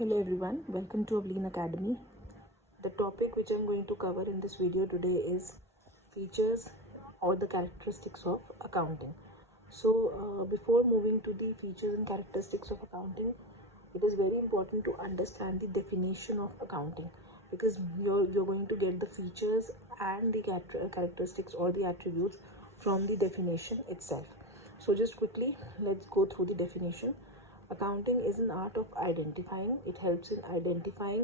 Hello everyone, welcome to Avleen Academy. The topic which I'm going to cover in this video today is features or the characteristics of accounting. So before moving to the features and characteristics of accounting, it is very important to understand the definition of accounting, because you're going to get the features and the characteristics or the attributes from the definition itself. So just quickly, let's go through the definition. Accounting is an art of identifying. It helps in identifying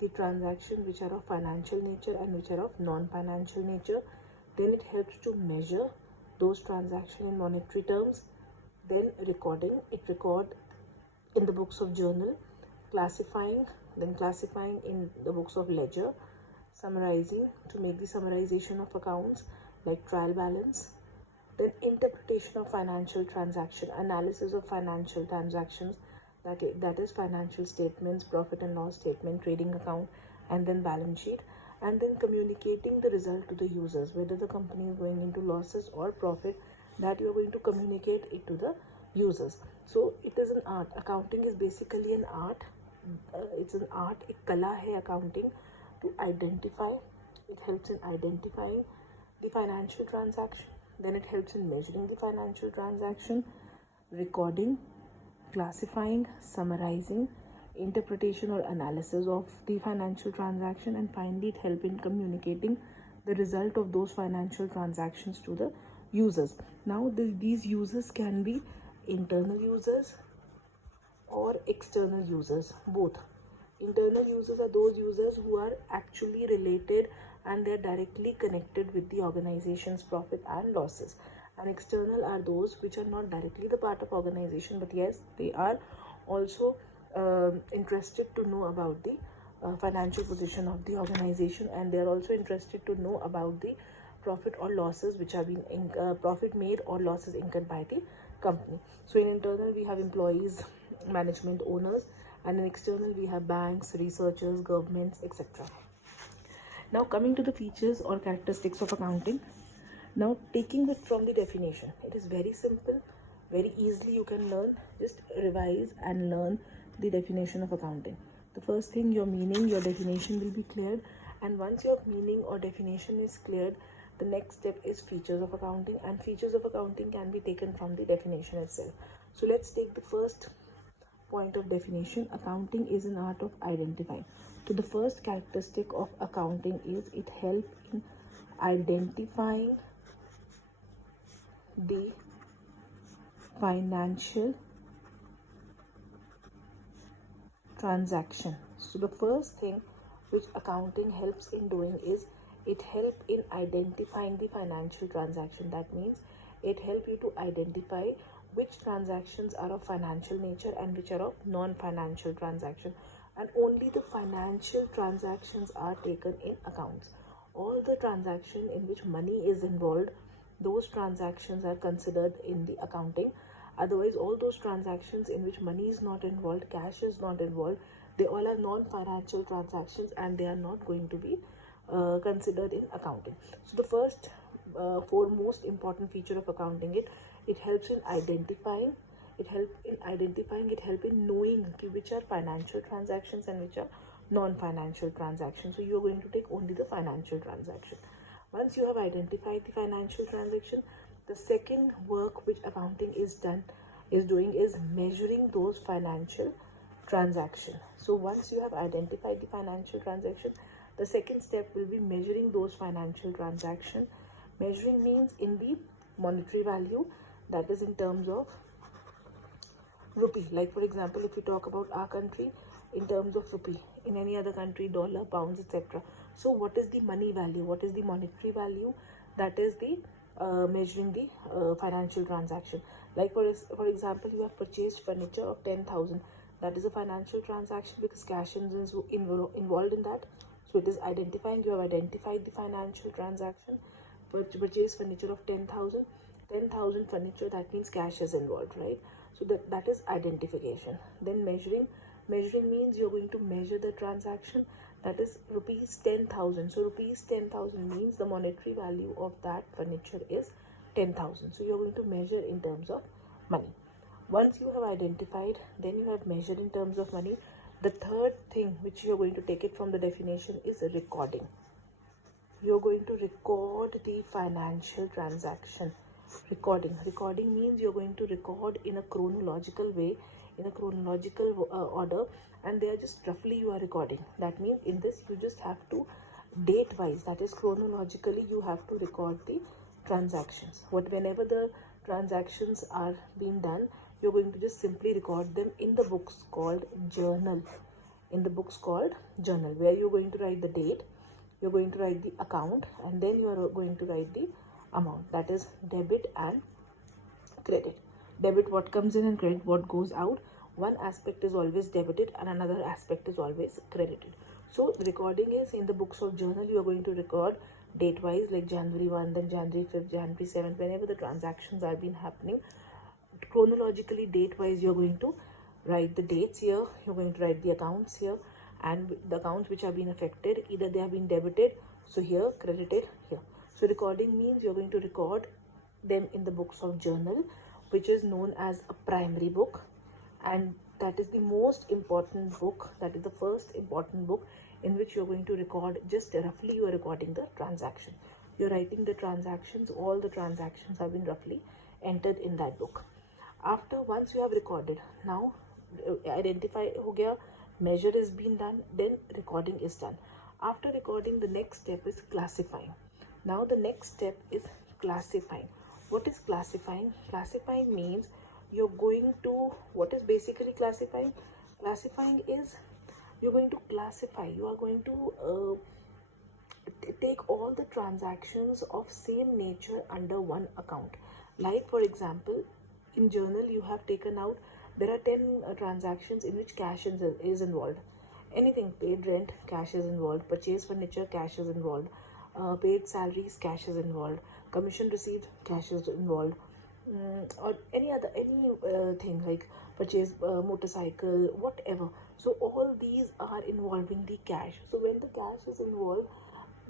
the transactions which are of financial nature and which are of non-financial nature. Then it helps to measure those transactions in monetary terms. Then recording. It record in the books of journal. Classifying. Then classifying in the books of ledger. Summarizing, to make the summarization of accounts like trial balance. Then interpretation of financial transaction, analysis of financial transactions, that is financial statements, profit and loss statement, trading account, and then balance sheet. And then communicating the result to the users, whether the company is going into losses or profit, that you are going to communicate it to the users. So it is an art. Accounting is basically an art. It's an art, एक कला है accounting, to identify. It helps in identifying the financial transaction. Then it helps in measuring the financial transaction, recording, classifying, summarizing, interpretation or analysis of the financial transaction, and finally it helps in communicating the result of those financial transactions to the users. Now these users can be internal users or external users, both. Internal users are those users who are actually related and they're directly connected with the organization's profit and losses. And external are those which are not directly the part of organization, but yes, they are also interested to know about the financial position of the organization, and they are also interested to know about the profit or losses which have been profit made or losses incurred by the company. So in internal we have employees, management, owners, and in external we have banks, researchers, governments, etc. Now coming to the features or characteristics of accounting. Now taking it from the definition, it is very simple, very easily you can learn. Just revise and learn the definition of accounting. The first thing, your meaning, your definition will be cleared, and once your meaning or definition is cleared, the next step is features of accounting, and features of accounting can be taken from the definition itself. So let's take the first point of definition. Accounting is an art of identifying. So the first characteristic of accounting is it helps in identifying the financial transaction. So the first thing which accounting helps in doing is it helps in identifying the financial transaction. That means it helps you to identify which transactions are of financial nature and which are of non-financial transaction, and only the financial transactions are taken in accounts. All the transaction in which money is involved, those transactions are considered in the accounting. Otherwise, all those transactions in which money is not involved, cash is not involved, they all are non-financial transactions and they are not going to be considered in accounting. So the first foremost important feature of accounting, it helps in identifying, it helps in knowing which are financial transactions and which are non-financial transactions. So you are going to take only the financial transaction. Once you have identified the financial transaction, the second work which accounting is doing is measuring those financial transaction. So once you have identified the financial transaction, the second step will be measuring those financial transaction. Measuring means in the monetary value, that is in terms of rupee. Like for example, if we talk about our country, in terms of rupee, in any other country, dollar, pounds, etc. So what is the money value, what is the monetary value, that is the measuring the financial transaction. Like for example, you have purchased furniture of 10,000, that is a financial transaction because cash is involved in that. So it is identifying, you have identified the financial transaction. Purchase furniture of 10,000 furniture, that means cash is involved, right? So that is identification. Then measuring means you're going to measure the transaction, that is rupees 10,000. So rupees 10,000 means the monetary value of that furniture is 10,000. So you're going to measure in terms of money. Once you have identified, then you have measured in terms of money. The third thing which you're going to take it from the definition is recording. You're going to record the financial transaction. Recording means you're going to record in a chronological way, in a chronological order, and they are just roughly you are recording. That means in this you just have to date wise, that is chronologically, you have to record the transactions. Whenever the transactions are being done, you're going to just simply record them in the books called journal. In the books called journal, where you're going to write the date, you're going to write the account, and then you are going to write the amount, that is debit and credit. Debit what comes in and credit what goes out. One aspect is always debited and another aspect is always credited. So the recording is in the books of journal. You are going to record date wise, like January 1, then January 5th, January 7th, whenever the transactions are been happening. Chronologically, date wise, you're going to write the dates here, you're going to write the accounts here, and the accounts which have been affected, either they have been debited, so here, credited here. So recording means you're going to record them in the books of journal, which is known as a primary book, and that is the most important book, that is the first important book in which you're going to record. Just roughly you are recording the transaction, you're writing the transactions, all the transactions have been roughly entered in that book. After, once you have recorded, now identify ho gaya, measure is being done, then recording is done. After recording, the next step is classifying. Now the next step is classifying. What is classifying? Classifying means you're going to, what is basically classifying? Classifying is you're going to classify, you are going to take all the transactions of same nature under one account. Like for example, in journal you have taken out, there are 10 transactions in which cash is involved. Anything, paid rent, cash is involved, purchase furniture, cash is involved, paid salaries, cash is involved, commission received, cash is involved, or any thing like purchase motorcycle, whatever. So all these are involving the cash. So when the cash is involved,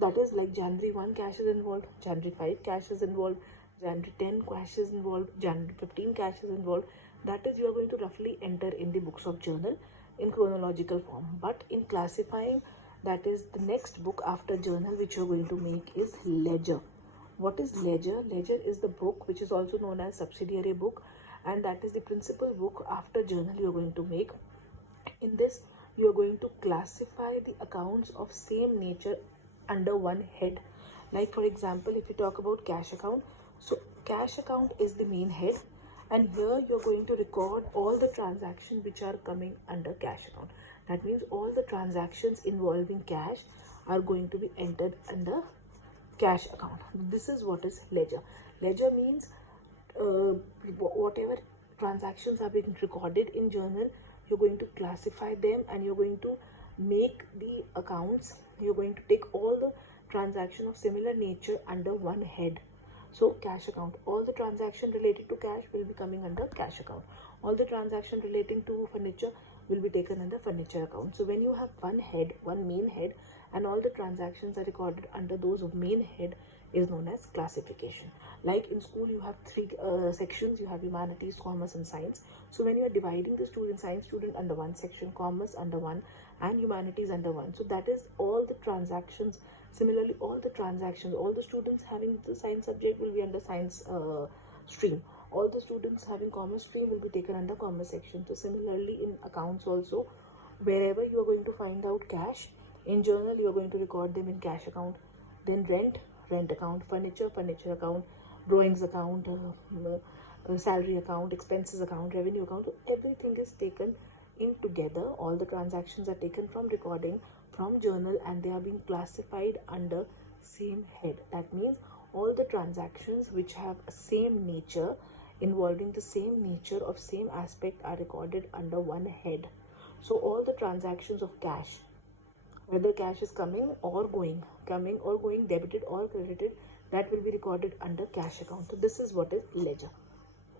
that is like January 1 cash is involved, January 5 cash is involved, January 10 cash is involved, January 15 cash is involved. That is, you are going to roughly enter in the books of journal in chronological form. But in classifying, that is the next book after journal which you are going to make is ledger. What is ledger? Ledger is the book which is also known as subsidiary book, and that is the principal book after journal you are going to make. In this, you are going to classify the accounts of same nature under one head. Like for example, if you talk about cash account, so cash account is the main head, and here you're going to record all the transactions which are coming under cash account. That means all the transactions involving cash are going to be entered under cash account. This is what is ledger. Ledger means whatever transactions are being recorded in journal, you're going to classify them and you're going to make the accounts. You're going to take all the transaction of similar nature under one head. So cash account, all the transaction related to cash will be coming under cash account. All the transaction relating to furniture will be taken under furniture account. So when you have one head, one main head, and all the transactions are recorded under those of main head, is known as classification. Like in school you have three sections, you have humanities, commerce and science. So when you are dividing the science student under one section, commerce under one, and humanities under one, so that is all the transactions. Similarly, all the transactions, all the students having the science subject will be under science stream. All the students having commerce stream will be taken under commerce section. So similarly in accounts also, wherever you are going to find out cash, in journal you are going to record them in cash account. Then rent account, furniture account, drawings account, salary account, expenses account, revenue account. So everything is taken in together. All the transactions are taken from recording, from journal, and they are being classified under same head. That means all the transactions which have a same nature, involving the same nature of same aspect, are recorded under one head. So all the transactions of cash, whether cash is coming or going, debited or credited, that will be recorded under cash account. So this is what is ledger.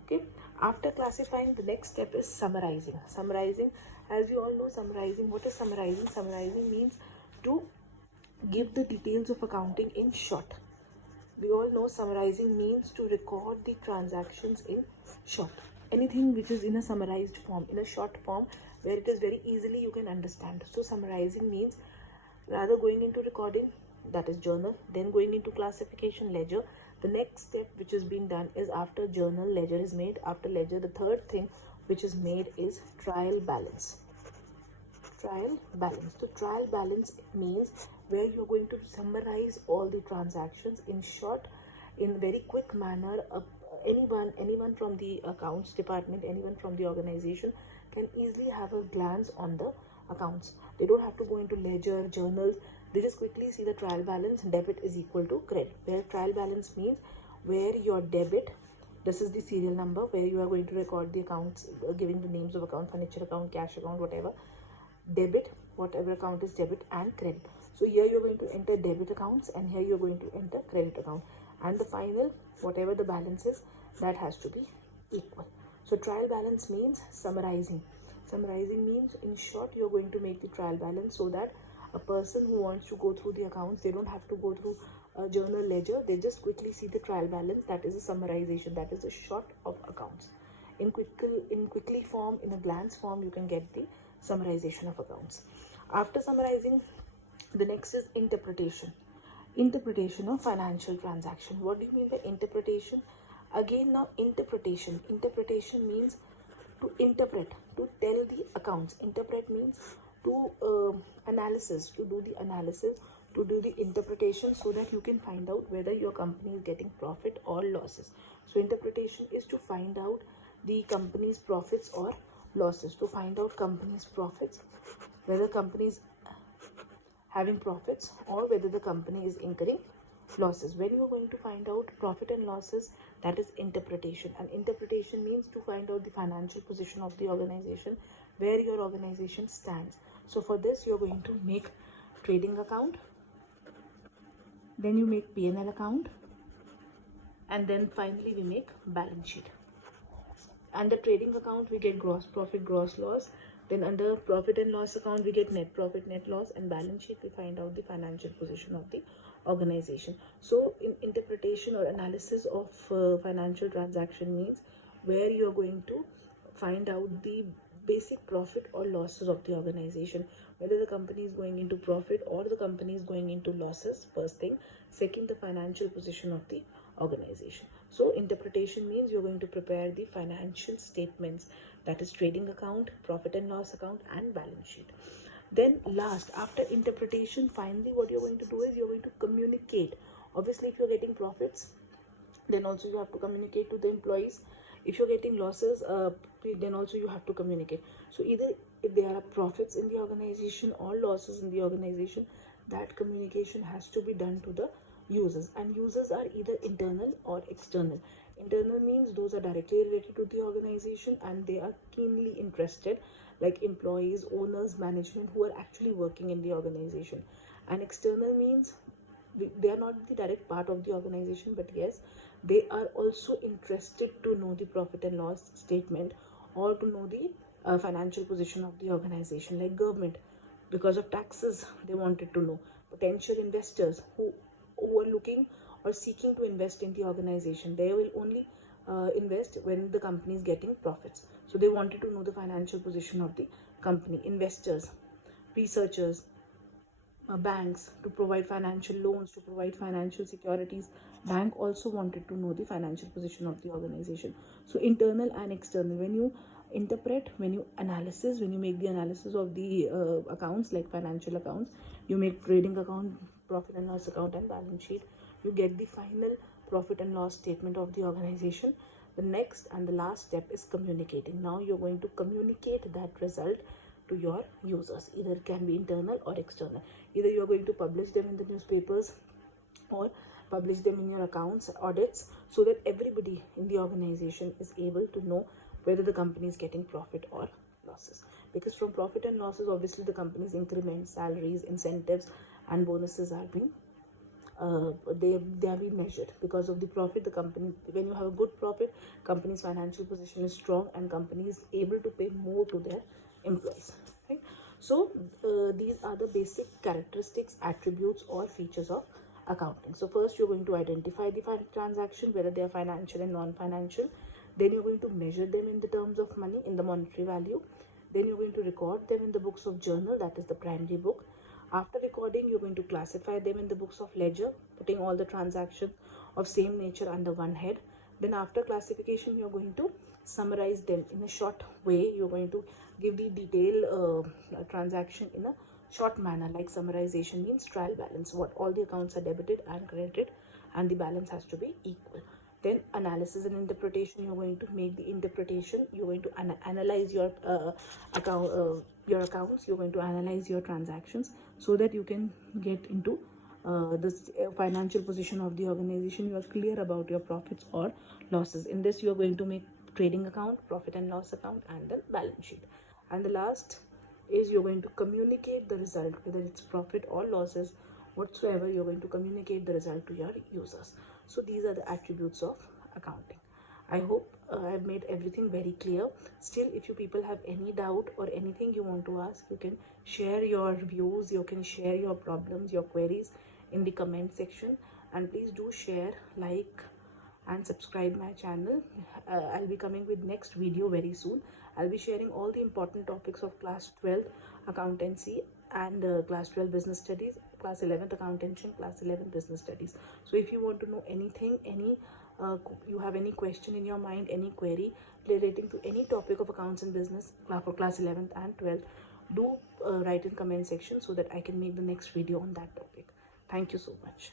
Okay, after classifying, the next step is summarizing. Summarizing, as you all know, summarizing, what is summarizing? Summarizing means to give the details of accounting in short. We all know summarizing means to record the transactions in short. Anything which is in a summarized form, in a short form, where it is very easily you can understand. So summarizing means rather going into recording, that is journal, then going into classification, ledger. The next step which is being done is after journal, ledger is made. After ledger, the third thing which is made is trial balance. Trial balance. So trial balance means where you're going to summarize all the transactions in short, in very quick manner. Anyone from the accounts department, anyone from the organization can easily have a glance on the accounts. They don't have to go into ledger, journals. They just quickly see the trial balance. Debit is equal to credit. Where trial balance means where your debit, this is the serial number where you are going to record the accounts, giving the names of account, furniture account, cash account, whatever. Debit, whatever account is debit, and credit. So here you're going to enter debit accounts, and here you're going to enter credit account, and the final, whatever the balance is, that has to be equal. So trial balance means summarizing. Summarizing means in short you're going to make the trial balance, so that a person who wants to go through the accounts, they don't have to go through a journal, ledger. They just quickly see the trial balance. That is a summarization. That is a short of accounts. In quickly form, in a glance form, you can get the summarization of accounts. After summarizing, the next is interpretation. Interpretation of financial transaction. What do you mean by interpretation? Again, now interpretation means to interpret, to tell the accounts. Interpret means to analysis, to do the analysis, to do the interpretation, so that you can find out whether your company is getting profit or losses. So interpretation is to find out the company's profits or losses, to find out company's profits, whether company is having profits or whether the company is incurring losses. When you are going to find out profit and losses, that is interpretation. And interpretation means to find out the financial position of the organization, where your organization stands. So for this, you're going to make trading account, then you make P&L account, and then finally we make balance sheet. Under trading account we get gross profit, gross loss. Then under profit and loss account we get net profit, net loss, and balance sheet we find out the financial position of the organization. So in interpretation or analysis of financial transaction means where you are going to find out the basic profit or losses of the organization, whether the company is going into profit or the company is going into losses, first thing. Second, the financial position of the organization. So interpretation means you're going to prepare the financial statements, that is trading account, profit and loss account, and balance sheet. Then last, after interpretation, finally what you're going to do is you're going to communicate. Obviously, if you're getting profits, then also you have to communicate to the employees. If you're getting losses, then also you have to communicate. So either if there are profits in the organization or losses in the organization, that communication has to be done to the users, and users are either internal or external. Internal means those are directly related to the organization and they are keenly interested, like employees, owners, management, who are actually working in the organization. And external means they are not the direct part of the organization, but yes, they are also interested to know the profit and loss statement, or to know the financial position of the organization, like government. Because of taxes, they wanted to know. Potential investors who are looking or seeking to invest in the organization, they will only invest when the company is getting profits. So they wanted to know the financial position of the company. Investors, researchers, banks, to provide financial loans, to provide financial securities. Bank also wanted to know the financial position of the organization. So internal and external. When you interpret, when you make the analysis of the accounts, like financial accounts, you make trading account, profit and loss account, and balance sheet, you get the final profit and loss statement of the organization. The next and the last step is communicating. Now you're going to communicate that result to your users. Either it can be internal or external. Either you're going to publish them in the newspapers or publish them in your accounts, audits, so that everybody in the organization is able to know whether the company is getting profit or losses. Because from profit and losses, obviously the company's increments, salaries, incentives, and bonuses are being they are being measured. Because of the profit, the company, when you have a good profit, company's financial position is strong and company is able to pay more to their employees, right? So these are the basic characteristics, attributes, or features of accounting. So first, you're going to identify the transaction, whether they are financial and non-financial. Then you're going to measure them in the terms of money, in the monetary value. Then you're going to record them in the books of journal, that is the primary book. After recording, you're going to classify them in the books of ledger, putting all the transactions of same nature under one head. Then after classification, you're going to summarize them in a short way. You're going to give the detailed transaction in a short manner, like summarization means trial balance, what all the accounts are debited and credited, and the balance has to be equal. Then analysis and interpretation, you're going to make the interpretation, you're going to analyze your accounts, you're going to analyze your transactions so that you can get into the financial position of the organization. You are clear about your profits or losses. In this, you are going to make trading account, profit and loss account, and then balance sheet. And the last is you're going to communicate the result, whether it's profit or losses whatsoever. You're going to communicate the result to your users. So these are the attributes of accounting. I hope I've made everything very clear. Still, if you people have any doubt or anything you want to ask, you can share your views, you can share your problems, your queries in the comment section. And please do share, like, and subscribe my channel. I'll be coming with next video very soon. I'll be sharing all the important topics of class 12 accountancy and class 12 business studies, class 11th accountancy, and class 11 business studies. So if you want to know anything, you have any question in your mind, any query relating to any topic of accounts and business for class 11th and 12th, do write in comment section so that I can make the next video on that topic. Thank you so much.